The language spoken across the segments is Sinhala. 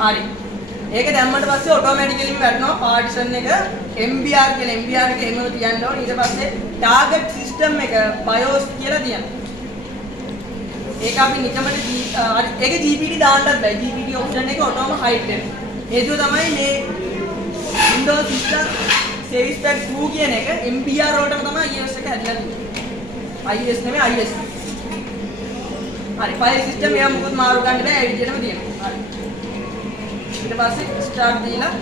හරි. ඒක දැම්මට පස්සේ ඔටෝමැටිකලිම වැටෙනවා පාටිෂන් එක MBR කියලා MBR එක එහෙම තියන්න ඕනේ. ඊට පස්සේ ටාගට් සිස්ටම් එක BIOS කියලා තියන්න. ඒක අපි නිකමට ඒක GPT දාන්නත් බෑ. GPT ඔප්ෂන් එක ඔටෝම හයිඩ් වෙනවා. හේතුව තමයි මේ Windows system service pack 2 කියන එක MBR වලටම තමයි iOS එක හැදලා තියෙන්නේ. iOS නෙමෙයි IS. හරි ෆයිල් සිස්ටම් එක මොකද මාරු ගන්න බෑ ඒ විදිහටම තියෙනවා. හරි. ඊට පස්සේ ස්ටාර්ට් දීලා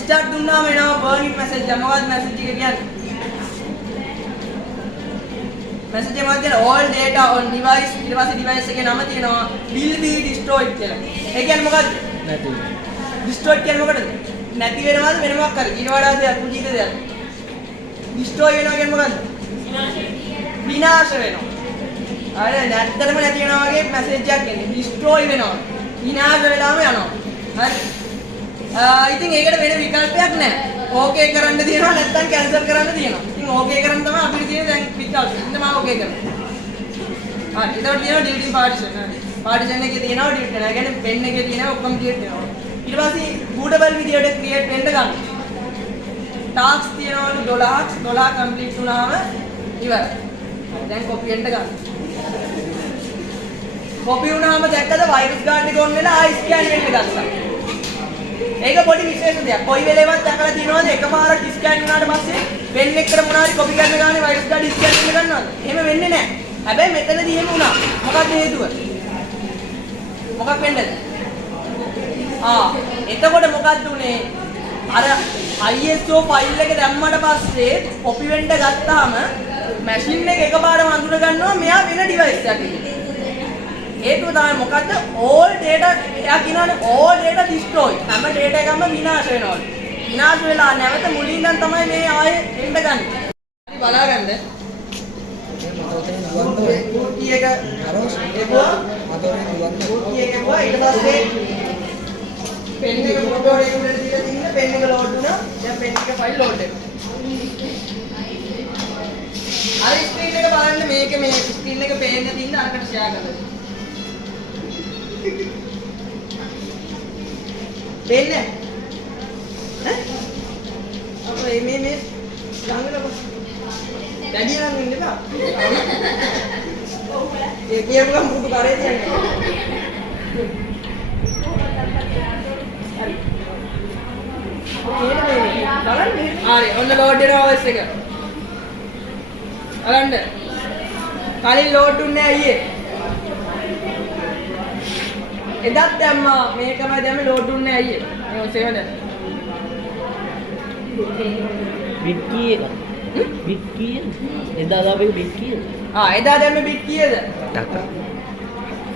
ස්ටාර්ට් දුන්නාම එනවා බර්නින් මැසේජ් එක. මොකක්ද මැසේජ් එක කියන්නේ? මැසේජ් එකේ මොකක්ද කියන්නේ? all data on device ඊට පස්සේ device එකේ නම තියෙනවා will be destroyed කියලා. ඒ කියන්නේ මොකක්ද? නැති. destroyed කියන්නේ මොකටද? නැති වෙනවද වෙන මොකක් හරි ඊට වඩා දෙයක් කුජීත දෙයක්. destroy වෙනවා කියන්නේ මොකක්ද? විනාශ වෙනවා. අර නැත්තරම නැති වෙනවා වගේ මැසේජ් එකක් එන්නේ. destroy වෙනවා. විනාශ වෙලාම යනවා. හරි. ඉතින් ඒකට වෙන විකල්පයක් නැහැ. ඕකේ කරන්න තියෙනවා නැත්නම් කැන්සල් කරන්න තියෙනවා. ඉතින් ඕකේ කරන්න තමයි අපිට තියෙන දැන් විකල්ප. ඉතින් මම ඕකේ කරනවා. හරි. ඊට තියෙනවා deleting partition. partition එකේ තියෙනවා delete වෙනවා. ඒ කියන්නේ pen එකේ තියෙනවා ඔක්කොම delete වෙනවා. ඊට පස්සේ bootable විදියට create වෙන්න ගන්න. tasks තියෙනවලු 12ක් 12 complete වුණාම ඉවරයි. දැන් copy වෙන්න ගන්න. copy වුණාම දැක්කද virus guard එක on වෙලා ආයි scan වෙන්න ගත්තා. ඒක පොඩි විශේෂ දෙයක්. කොයි වෙලේවත් දැකලා තියෙනවද එකපාරක් scan වුණාට පස්සේ pen එකට මොනවාරි copy කරන ගානේ virus guard scan වෙන්න ගන්නවද? එහෙම වෙන්නේ නැහැ. හැබැයි මෙතනදී එහෙම වුණා. මොකක්ද හේතුව? මොකක් වෙන්නද? එතකොට මොකක්ද උනේ? අර ISO ෆයිල් එක දැම්මට පස්සේ copy වෙන්න ගත්තාම මැෂින් එක එකපාරම අඳුර ගන්නවා මෙයා වෙන ඩිවයිස් එකක් කියලා. හේතුව තමයි මොකද්ද? all data එයා කියනවානේ all data destroy. හැම data එකක්ම විනාශ වෙනවලු. විනාශ වෙලා නැවත මුලින් ඉඳන් තමයි මේ ආයේ එන්න ගන්න. හරි බලාගන්න. කී එක හරෝස් එපුවා මතෝරේ දුවන්න. කී එක එපුවා ඊට පස්සේ pen එක ෆොටෝ එකකට දීලා තින්න pen එක load වුණා. දැන් pen එක file load වෙනවා. අර ස්ක්‍රීන් එක බලන්න මේක මේ ස්ක්‍රීන් එක පේන්න තින්න අරකට ෂෙයා කරලා. පේන්නේ? ඈ? අපේ මේ ළඟට වැඩි නම් ඉන්න බා. ඒ කියපුවම මුදු කරේ තියන්නේ. හරි. බලන්න. හරි ඔන්න load වෙනවා OS එක. බලන්න. කලින් load දුන්නේ අයියේ. එදත් දැම්මා මේකමයි දැම්මේ load දුන්නේ අයියේ. මේ ඔය සේවද? bit කීයද? bit කීයද? එදා දාපේ bit කීයද? එදා දැම්මේ bit කීයද?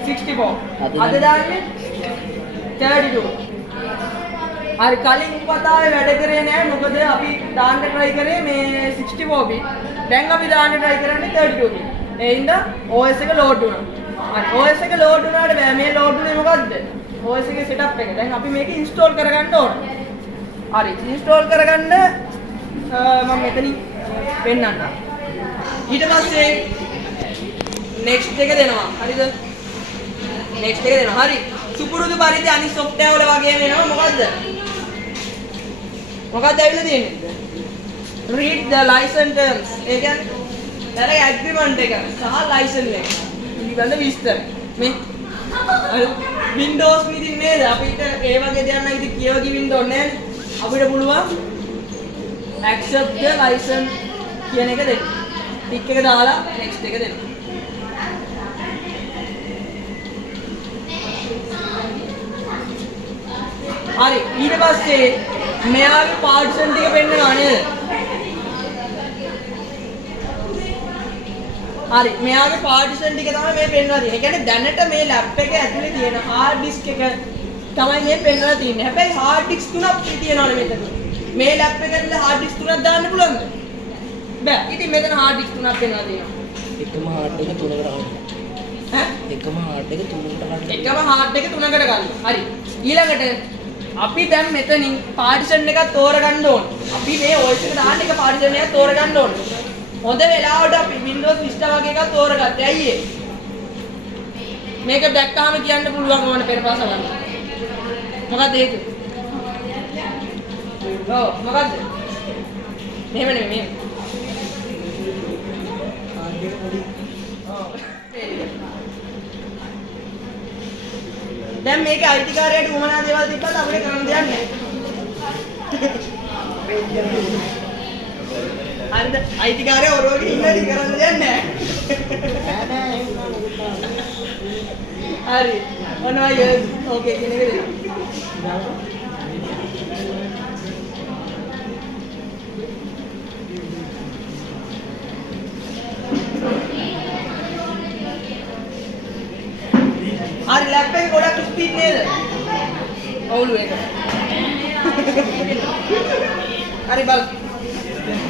64. අද දාන්නේ 32. හරි කලින් පතාවේ වැඩ කරේ නෑ මොකද අපි දාන්න try කරේ මේ 64 bit. දැන් අපි දාන්න try කරන්නේ 32 bit. ඒ හින්දා OS එක load වුණා. හරි OS එක load වුණාට බෑ මේ load උනේ මොකද්ද? OS එකේ setup එක. දැන් අපි මේක install කරගන්න ඕන. හරි install කරගන්න මම මෙතනින් පෙන්නන්න. ඊට පස්සේ next එක දෙනවා. හරිද? next එක දෙනවා. හරි. සුපුරුදු පරිදි අනිත් software වල වගේම වෙනවා මොකද්ද? මොකක්ද ඇවිල්ලා තියෙන්නේ? read the license terms. ඒ කියන්නේ දැන් agreement එක සහ license එක. පිළිබඳ විස්තර. මේ Windows විදිහින් නේද අපිට ඒ වගේ දෙයක් නම් ඉතින් කියව කිවින්න ඕනේ නැහැ. අපිට පුළුවන් accept the license කියන එක දෙන්න. ටික් එක දාලා next එක දෙන්න. හරි ඊට පස්සේ මෙයාගේ පාර්ටිෂන් ටික පෙන්නනවා නේද? හරි මෙයාගේ පාර්ටිෂන් ටික තමයි මේ පෙන්වලා තියෙන්නේ. ඒ කියන්නේ දැනට මේ ලැප් එකේ ඇතුලේ තියෙන hard disk එක තමයි මේ පෙන්වලා තියෙන්නේ. හැබැයි hard disk තුනක් තියෙනවනේ මෙතන. මේ ලැප් එකේ ඇතුලේ hard disk තුනක් දාන්න පුළුවන්ද? බෑ. ඉතින් මෙතන hard disk තුනක් පෙන්වලා තියෙනවා. එකම hard එක තුනකට ගන්න. ඈ? එකම hard එක තුනකට ගන්න. එකම hard එක තුනකට ගන්න. හරි. ඊළඟට අපි දැන් මෙතනින් පාර්ටිෂන් එකක් තෝරගන්න ඕන. අපි මේ OS එක දාන්න එක පාර්ටිෂන් එකක් තෝරගන්න ඕන. හොඳ වෙලාවට අපි Windows Vista වගේ එකක් තෝරගත්තා. ඇයි ඒ? මේක දැක්කම කියන්න පුළුවන් ඕන පෙරපස ගන්න. මොකක්ද ඒක? ඔව් මොකක්ද? මෙහෙම නෙමෙයි මෙහෙම. දැන් මේකේ අයිතිකාරයට උමනා දේවල් තිබ්බත් අපිට කරන්න දෙයක් නැහැ. අන්ද අයිතිකාරය ඔරෝගේ ඉන්නදී කරන්න දෙයක් නැහැ. හරි. ඔනවා ඕකේ කියන එක දෙන්න. හරි ලැප් එක ගොඩක් ස්පීඩ් නේද? ඔවුලු ඒක. හරි බල.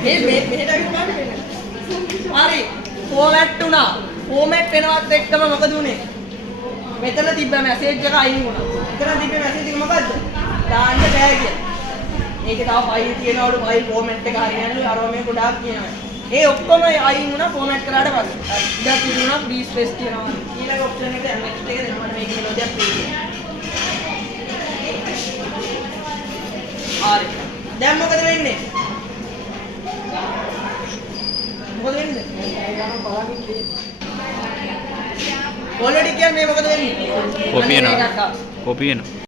මෙහෙට ඇවිත් බලන්න මෙන්න. හරි. ෆෝමැට් වුණා. ෆෝමැට් වෙනවත් එක්කම මොකද උනේ? මෙතන තිබ්බ මැසේජ් එක අයින් වුණා. එතන තිබ්බ මැසේජ් එක මොකද්ද? දාන්න බෑ කියලා. මේකේ තව ෆයිල් තියෙනවලු ෆයිල් ෆෝමැට් එක හරියන්නේ අරව මේ ගොඩාක් කියනවා. ඒ ඔක්කොම අයින් වුණා ෆෝමැට් කරාට පස්සේ. ඉතින් තිබුණා ෆ්‍රී ස්පේස් තියෙනවා. ඊළඟ ඔප්ෂන් එකට next එක දෙන්න මට මේකේ මෙලෝඩියක් ෆ්‍රී. හරි. දැන් මොකද වෙන්නේ? මොකද වෙන්නේ? ඔල්රෙඩි කියන්නේ මොකද වෙන්නේ? කොපි වෙනවා.